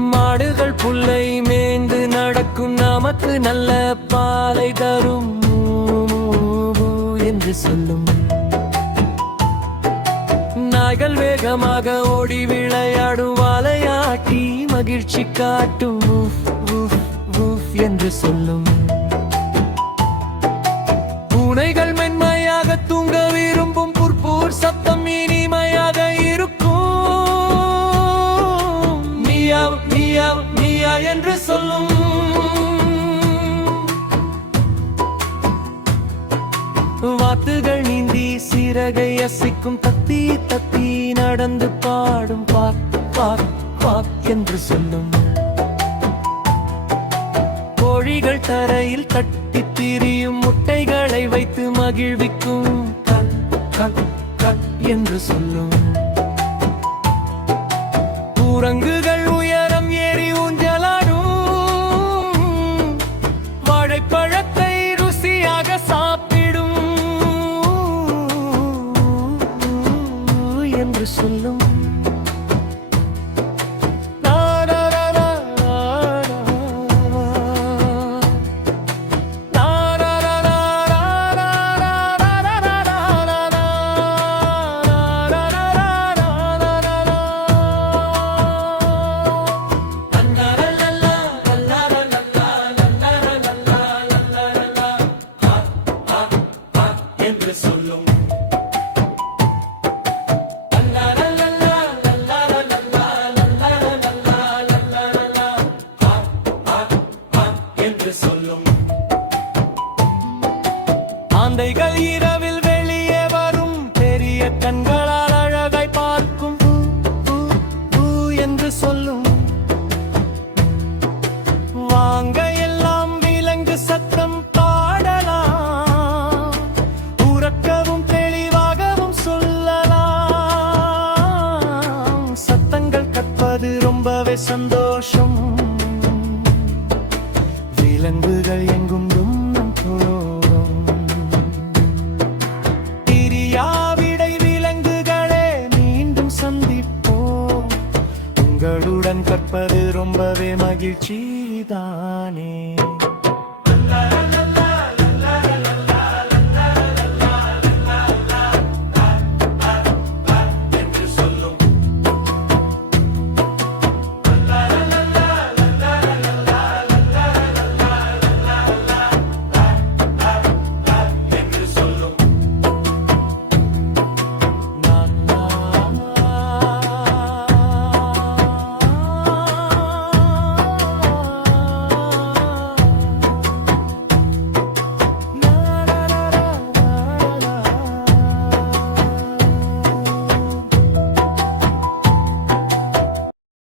மாடுகள் புல்லை மேய்ந்து நடக்கும் நமக்கு நல்ல பாலை தரும் என்று சொல்லும். நாய்கள் வேகமாக ஓடி விளையாடும் வாலையாட்டி மகிழ்ச்சி காட்டும் என்று சொல்லும். பூனைகள் மென்மையாக தூங்க விரும்பும் புற்பூர் சத்தம் இனிமையாக இருக்கும். மியாவ் மியாவ் மியா என்று சொல்லும். வாத்துகள் நீந்தி சிறகை அசைக்கும். தத்தி தத்தி நடந்து பாடும். பாக் பாக் பாக் என்று சொல்லும். கோழிகள் தரையில் தட்டி திரியும். முட்டைகளை வைத்து மகிழ்விக்கும். கக் கக் கக் என்று சொல்லும். குரங்குகள் உயரம் ஏறி ஊஞ்சலாடும். வாழைப்பழத்தை ருசியாக சாப்பிடும் என்று சொல்லும். என்று சொல்லும். என்று சொல்லும். ஆந்தைகள் இரவில் வெளியே வரும். பெரிய கண்களால் அழகாய் பார்க்கும். என்று சொல்லும். வாங்க எல்லாம் விலங்கு சத்தம் பாடலாம். உறக்கவும் தெளிவாகவும் சொல்லலாம். சத்தங்கள் கற்பது ரொம்பவே சந்தோஷம். விலங்குகள் எங்கும் துன்னம் தோறும். பிரியாவிடை விலங்குகளே மீண்டும் சந்திப்போம். உங்களுடன் கற்பது ரொம்பவே மகிழ்ச்சி தானே.